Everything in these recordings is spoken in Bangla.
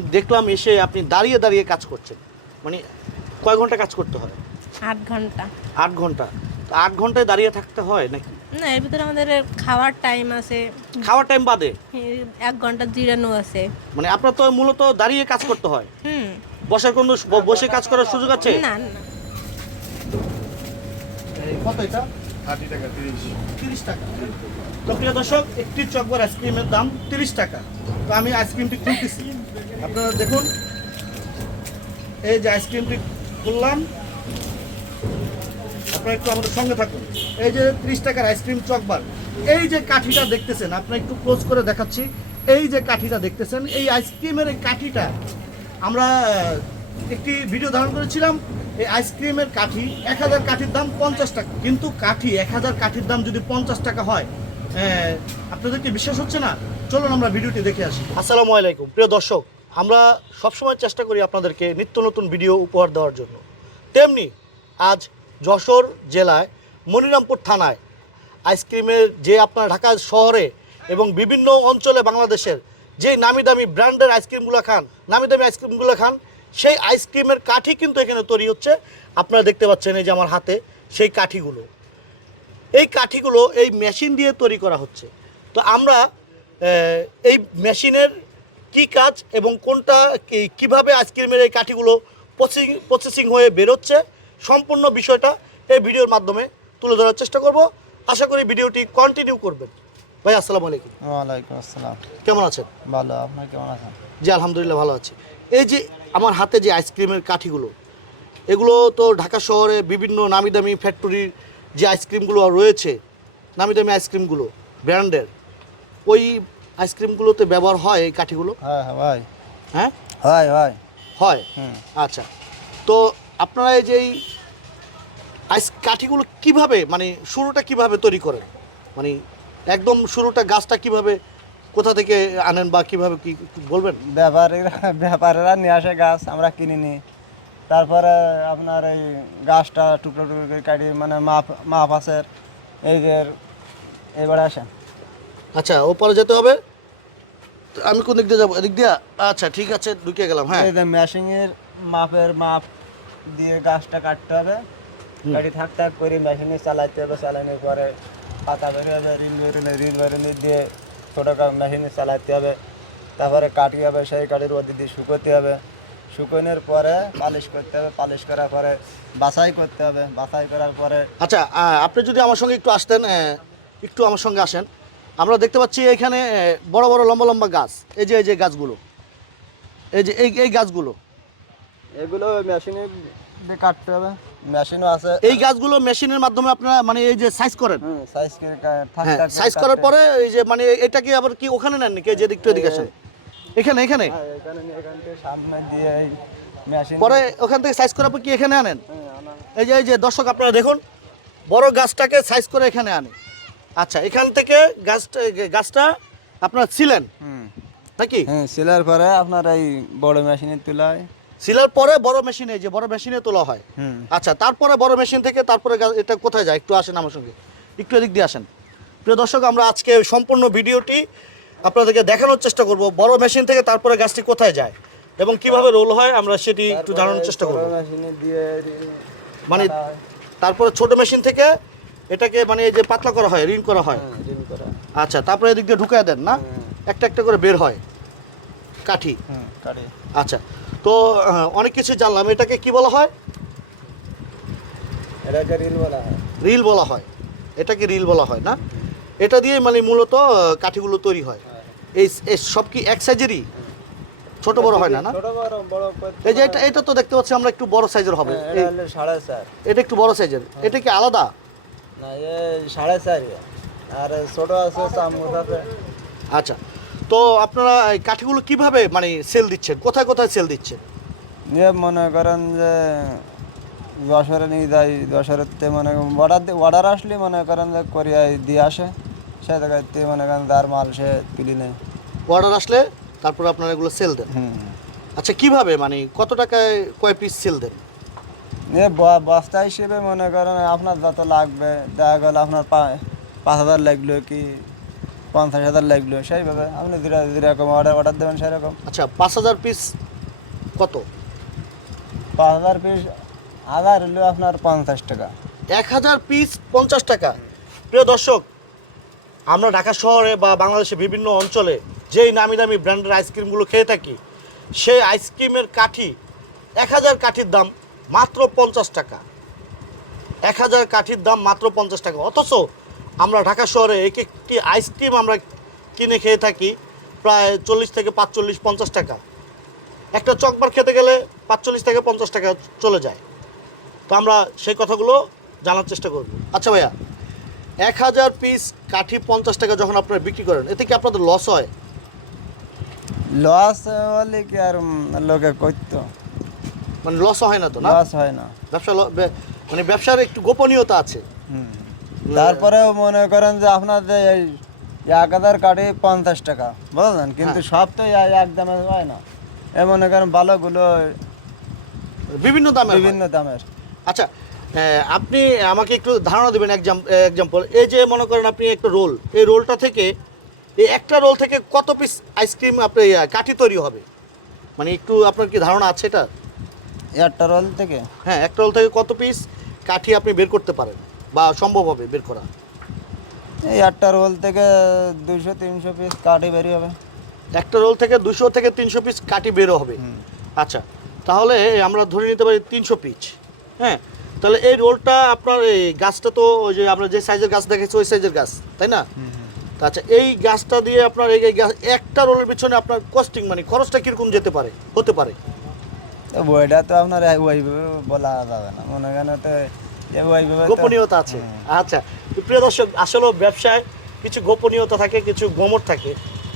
দেখলাম এসে আপনি দাঁড়িয়ে দাঁড়িয়ে কাজ করছেন। মানে কয় ঘণ্টা কাজ করতে হয়? আট ঘণ্টা। আট ঘণ্টা। তো আট ঘন্টায় দাঁড়িয়ে থাকতে হয় নাকি? না এর ভিতরে আমাদের খাওয়ার টাইম আছে। খাওয়ার টাইম বাদে? এক ঘণ্টা জিরানো আছে। মানে আপনার তো মূলত দাঁড়িয়ে কাজ করতে হয়। হুম। বসার কোনো বসে কাজ করার সুযোগ আছে? না না। কত এটা? ষাটি টাকা তিরিশ। তিরিশ টাকা। তো প্রিয় দর্শক একটি চকবার আইসক্রিমের দাম তিরিশ টাকা। তো আমি আইসক্রিমটি খুলতেছি। আপনারা দেখুন, এই যে আইসক্রিমটি খুললাম, আপনারা একটু আমাদের সঙ্গে থাকুন। এই যে ত্রিশ টাকার আইসক্রিম চকবার এই যে কাঠিটা দেখতেছেন, আপনারা একটু ক্লোজ করে দেখাচ্ছি। এই যে কাঠিটা দেখতেছেন, এই আইসক্রিমের এই কাঠিটা, আমরা একটি ভিডিও ধারণ করেছিলাম, এই আইসক্রিমের কাঠি এক হাজার কাঠির দাম পঞ্চাশ টাকা। কিন্তু কাঠি এক হাজার কাঠির দাম যদি পঞ্চাশ টাকা হয় আপনাদের কি বিশ্বাস হচ্ছে না? চলুন আমরা ভিডিওটি দেখে আসি। আসসালামু আলাইকুম, প্রিয় দর্শক আমরা সবসময় চেষ্টা করি আপনাদেরকে নিত্য নতুন ভিডিও উপহার দেওয়ার জন্য। তেমনি আজ যশোর জেলায় মনিরামপুর থানায় আইসক্রিমের যে আপনার ঢাকা শহরে এবং বিভিন্ন অঞ্চলে বাংলাদেশের যে নামি দামি ব্র্যান্ডের আইসক্রিমগুলো খান নামি দামি আইসক্রিমগুলো খান, সেই আইসক্রিমের কাঠি কিন্তু এখানে তৈরি হচ্ছে। আপনারা দেখতে পাচ্ছেন এই যে আমার হাতে সেই কাঠিগুলো। এই কাঠিগুলো এই মেশিন দিয়ে তৈরি করা হচ্ছে। তো আমরা এই মেশিনের কি কাজ এবং কোনটা কি- কীভাবে আইসক্রিমের এই কাঠিগুলো প্রসেসিং প্রসেসিং হয়ে বেরোচ্ছে সম্পূর্ণ বিষয়টা এই ভিডিওর মাধ্যমে তুলে ধরার চেষ্টা করব। আশা করি ভিডিওটি কন্টিনিউ করবেন। ভাই আসসালামু আলাইকুম। ওয়ালাইকুম আসসালাম। কেমন আছেন? ভালো আপনার কেমন আছেন? জি আলহামদুলিল্লাহ ভালো আছি। এই যে আমার হাতে যে আইসক্রিমের কাঠিগুলো এগুলো তো ঢাকা শহরে বিভিন্ন নামি দামি ফ্যাক্টরির যে আইসক্রিমগুলো রয়েছে নামি দামি আইসক্রিমগুলো ব্র্যান্ডের ওই আইসক্রিমগুলোতে ব্যবহার হয় এই কাঠিগুলো? হ্যাঁ হ্যাঁ ভাই। হ্যাঁ? হয় হয়। হয়? আচ্ছা। তো আপনারা এই যে এই আইস কাঠিগুলো কীভাবে মানে শুরুটা কীভাবে তৈরি করেন? মানে একদম শুরুটা গাছটা কীভাবে কোথা থেকে আনেন বা কীভাবে কি বলবেন? ব্যাপারীরা ব্যাপারীরা নিয়ে আসে গাছ আমরা কিনে নিই। তারপরে আপনার এই গাছটা টুকরো টুকরো করে কাটি মানে মাপ মাপ আছে। এই যে এবারে আসেন। আচ্ছা ওপরে যেতে হবে? তো আমি কোন দিক দিয়ে যাব? এদিক দিয়ে? আচ্ছা ঠিক আছে ঢুকে গেলাম হ্যাঁ। এই যে মেশিনের মাপের মাপ দিয়ে গাছটা কাটতে হবে। কাটি থাক থাক করে মেশিনে চালাতে হবে চালানোর পরে পাতা বেরিয়ে হবে রিল বেরোলে রিল বেরোলে দিয়ে ছোটো মেশিনে চালাতে হবে। তারপরে কাটি হবে সেই কাঠির ওদিক দিয়ে শুকোতে হবে। শুকোনোর পরে পালিশ করতে হবে পালিশ করার পরে বাছাই করতে হবে। বাছাই করার পরে আচ্ছা আপনি যদি আমার সঙ্গে একটু আসতেন একটু আমার সঙ্গে আসেন। আমরা দেখতে পাচ্ছি এখানে বড় বড় লম্বা লম্বা গাছ। এই যে এই যে গাছগুলো। এই যে এই এই গাছগুলো। এগুলো মেশিনে দিয়ে কাটতে হবে। মেশিনও আছে। এই গাছগুলো মেশিনের মাধ্যমে আপনারা মানে এই যে সাইজ করেন। সাইজ করে কা- হ্যাঁ সাইজ করার পরে এই যে মানে এটা কি আবার কি ওখানে নেন নাকি? যে দিকটা এদিকে আসেন। এখানে এখানে? হ্যাঁ, এখানে নিয়ে এখান সামনে দিয়ে পরে ওখান থেকে সাইজ করার পর কি এখানে আনেন? হ্যাঁ, এই যে এই যে দর্শক আপনারা দেখুন বড় গাছটাকে সাইজ করে এখানে আনে। আচ্ছা এখান থেকে গাছটা গাছটা আপনার ছিলেন? নাকি? হ্যাঁ সিলার পরে আপনার এই বড় মেশিনে তুলায় সিলার পরে বড় মেশিনে যে বড় মেশিনে তোলা হয়? আচ্ছা তারপরে বড় মেশিন থেকে তারপরে এটা কোথায় যায়? একটু আসেন আমার সঙ্গে। একটু এদিক দিয়ে আসেন। প্রিয় দর্শক আমরা আজকে সম্পূর্ণ ভিডিওটি আপনাদেরকে দেখানোর চেষ্টা করব বড় মেশিন থেকে তারপরে গাছটি কোথায় যায় এবং কীভাবে রোল হয় আমরা সেটি একটু জানানোর চেষ্টা করব। মানে তারপরে ছোট মেশিন থেকে এটাকে মানে এই যে পাতলা করা হয় রিং করা হয়। হ্যাঁ, করা আচ্ছা তারপরে এদিক দিয়ে ঢুকায় দেন না? একটা একটা করে বের হয়। কাঠি। আচ্ছা তো অনেক কিছু জানলাম। এটাকে কি বলা হয়? এটাকে রিল বলা হয়। রিল বলা হয়। এটাকে রিল বলা হয় না? এটা দিয়ে মানে মূলত কাঠিগুলো তৈরি হয়। এই এই সব কি এক সাইজেরই ছোট বড় হয় না না? এই যে এটা এটা তো দেখতে পাচ্ছি আমরা একটু বড় সাইজের হবে। হ্যাঁ, এটা একটু বড় সাইজের এটা কি আলাদা? না এ সাড়ে চার আর ছোট আছে চামচ আছে আচ্ছা তো আপনারা এই কাঠিগুলো কীভাবে মানে সেল দিচ্ছেন? কোথায় কোথায় সেল দিচ্ছেন? নিয়ে মনে করেন যে যশোরে নিয়ে যাই যশোরেতে মনে অর্ডার অর্ডার আসলে মনে করেন যে কোরিয়ায় দিয়ে আসে। সে জায়গাতে মনে করেন তার মাল সে তুলি নেয়। অর্ডার আসলে তারপর আপনারা এগুলো সেল দেন। আচ্ছা কীভাবে? মানে কত টাকায় কয় পিস সেল দেন? নিয়ে বস্তা হিসেবে মনে করেন আপনার যত লাগবে দেখা গেল আপনার পাঁচ হাজার লাগল কি পঞ্চাশ হাজার লাগল সেইভাবে। আপনি যেরকম অর্ডার অর্ডার দেবেন সেরকম। আচ্ছা পাঁচ হাজার পিস কত? পাঁচ হাজার পিস হাজার হলো আপনার পঞ্চাশ টাকা। এক হাজার পিস পঞ্চাশ টাকা। প্রিয় দর্শক আমরা ঢাকা শহরে বা বাংলাদেশের বিভিন্ন অঞ্চলে যেই নামি দামি ব্র্যান্ডের আইসক্রিমগুলো খেয়ে থাকি সেই আইসক্রিমের কাঠি এক হাজার কাঠির দাম মাত্র পঞ্চাশ টাকা। এক হাজার কাঠির দাম মাত্র পঞ্চাশ টাকা। অথচ আমরা ঢাকা শহরে এক একটি আইসক্রিম আমরা কিনে খেয়ে থাকি প্রায় চল্লিশ থেকে পাঁচচল্লিশ, পঞ্চাশ টাকা। একটা চকবার খেতে গেলে পাঁচচল্লিশ থেকে পঞ্চাশ টাকা চলে যায়। তো আমরা সেই কথাগুলো জানার চেষ্টা করব। আচ্ছা ভাইয়া, এক হাজার পিস কাঠি পঞ্চাশ টাকা যখন আপনারা বিক্রি করেন, এতে কি আপনাদের লস হয়? লস হলে কি আর লোকে করতো? মানে লস হয় না তো না? লস হয় না। ব্যবসা মানে ব্যবসার একটু গোপনীয়তা আছে। তারপরেও মনে করেন যে আপনাদের এই এক হাজার কাঠি পঞ্চাশ টাকা বুঝলেন? কিন্তু সব তো এক দামে হয় না। এ মনে করেন ভালোগুলো বিভিন্ন দামে বিভিন্ন দামের। আচ্ছা আপনি আমাকে একটু ধারণা দেবেন এক্সাম্পল এই যে মনে করেন আপনি একটা রোল এই রোলটা থেকে এই একটা রোল থেকে কত পিস আইসক্রিম আপনি কাঠি তৈরি হবে? মানে একটু আপনার কি ধারণা আছে এটা? একটা রোল থেকে? হ্যাঁ একটা রোল থেকে কত পিস কাঠি আপনি বের করতে পারেন বা সম্ভব হবে বের করা? এই একটা রোল থেকে দুশো তিনশো পিস কাঠি বেরিয়ে হবে। একটা রোল থেকে দুশো থেকে তিনশো পিস কাটি বেরো হবে। আচ্ছা তাহলে আমরা ধরে নিতে পারি তিনশো পিস হ্যাঁ? তাহলে এই রোলটা আপনার এই গাছটা তো ওই যে আমরা যে সাইজের গাছ দেখেছি ওই সাইজের গাছ তাই না? আচ্ছা এই গাছটা দিয়ে আপনার এই এই গাছ একটা রোলের পিছনে আপনার কস্টিং মানে খরচটা কীরকম যেতে পারে হতে পারে? তো বইটা তো আপনার ওইভাবে বলা যাবে না। মনে করেন তো ওইভাবে গোপনীয়তা আছে। আচ্ছা প্রিয় দর্শক আসলে ব্যবসায় কিছু গোপনীয়তা থাকে কিছু গোমর থাকে।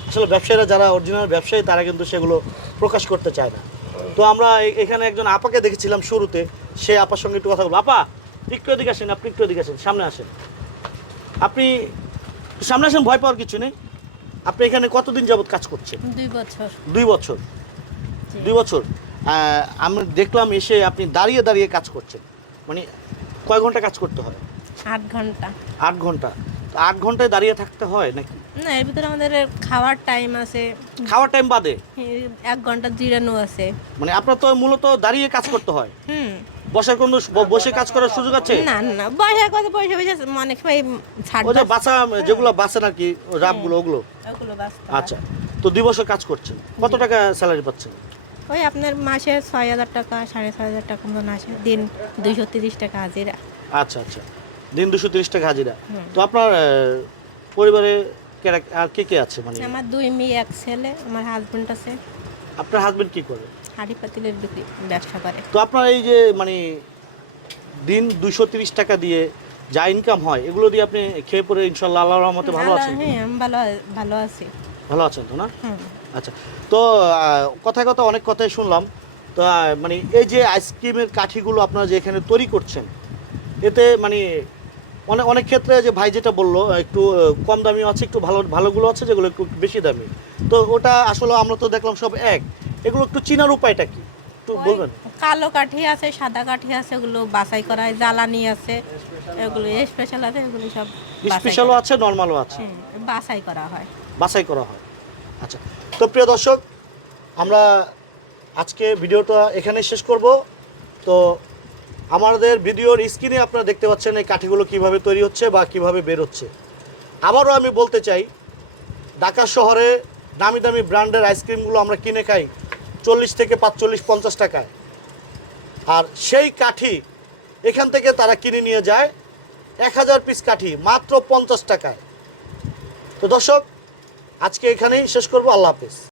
আসলে ব্যবসায়ীরা যারা অরিজিনাল ব্যবসায়ী তারা কিন্তু সেগুলো প্রকাশ করতে চায় না। তো আমরা এখানে একজন আপাকে দেখেছিলাম শুরুতে। সে আপার সঙ্গে একটু কথা বলব। আপা একটু এদিকে আসেন আপনি একটু এদিকে আসেন সামনে আসেন। আপনি সামনে আসেন ভয় পাওয়ার কিছু নেই। আপনি এখানে কতদিন যাবৎ কাজ করছেন? দুই বছর। দুই বছর। দুই বছর। আমি দেখলাম এসে আপনি দাঁড়িয়ে দাঁড়িয়ে কাজ করছেন। মানে কয় ঘণ্টা কাজ করতে হয়? আট ঘণ্টা। আট ঘণ্টা। তো আট ঘন্টায় দাঁড়িয়ে থাকতে হয় নাকি? না এর ভিতরে আমাদের খাওয়ার টাইম আছে। খাওয়ার টাইম বাদে? এক ঘণ্টা জিরানো আছে। মানে আপনার তো মূলত দাঁড়িয়ে কাজ করতে হয়। হুম। বসার কোনো বসে কাজ করার সুযোগ আছে? না না বয়সা কথা বয়সে বয়সে অনেক সময় ছাড় ওই যে বাসা যেগুলো বাসে নাকি রাবগুলো ওগুলো? ওগুলো বাঁচতে আচ্ছা। তো দুই বছর কাজ করছেন। কত টাকা স্যালারি পাচ্ছেন? ওই আপনার মাসে ছয় হাজার টাকা সাড়ে ছয় হাজার টাকা মতন আসে। দিন দুইশো তিরিশ টাকা হাজিরা। আচ্ছা আচ্ছা। দিন দুশো তিরিশ টাকা হাজিরা। তো আপনার পরিবারে আর কে কে আছে মানে? আমার দুই মেয়ে এক ছেলে আমার হাজবেন্ড আছে। আপনার হাজবেন্ড কি করে? হাঁড়ি পাতিলের বিক্রি ব্যবসা করে। তো আপনার এই যে মানে দিন দুশো তিরিশ টাকা দিয়ে যা ইনকাম হয় এগুলো দিয়ে আপনি খেয়ে পরে ইনশাল্লাহ আল্লাহর রহমতে ভালো আছেন হ্যাঁ ভালো ভালো আছি। ভালো আছেন তো না? হুম। আচ্ছা তো কথায় কথা অনেক কথাই শুনলাম। তো মানে এই যে আইসক্রিমের কাঠিগুলো আপনারা যে এখানে তৈরি করছেন এতে মানে অনেক অনেক ক্ষেত্রে যে ভাই যেটা বলল একটু কম দামিও আছে একটু ভালো ভালোগুলো আছে যেগুলো একটু বেশি দামি। তো ওটা আসলে আমরা তো দেখলাম সব এক। এগুলো একটু চিনার উপায়টা কি? একটু বলবেন। কালো কাঠি আছে সাদা কাঠি আছে ওগুলো বাছাই করা হয়। জ্বালানি আছে এগুলো স্পেশাল আছে এগুলো সব স্পেশালও আছে নর্মালও আছে। হুম, বাছাই করা হয়। বাছাই করা হয়। আচ্ছা। তো প্রিয় দর্শক, আমরা আজকে ভিডিওটা এখানে শেষ করব। তো আমাদের ভিডিওর স্ক্রিনে আপনারা দেখতে পাচ্ছেন এই কাঠিগুলো কীভাবে তৈরি হচ্ছে বা কীভাবে বের হচ্ছে। আবারও আমি বলতে চাই, ঢাকা শহরে দামি দামি ব্র্যান্ডের আইসক্রিমগুলো আমরা কিনে খাই চল্লিশ থেকে পাঁচচল্লিশ, পঞ্চাশ টাকায়। আর সেই কাঠি এখান থেকে তারা কিনে নিয়ে যায় এক হাজার পিস কাঠি মাত্র পঞ্চাশ টাকায়। তো দর্শক আজকে এখানেই শেষ করব। আল্লাহ হাফেজ।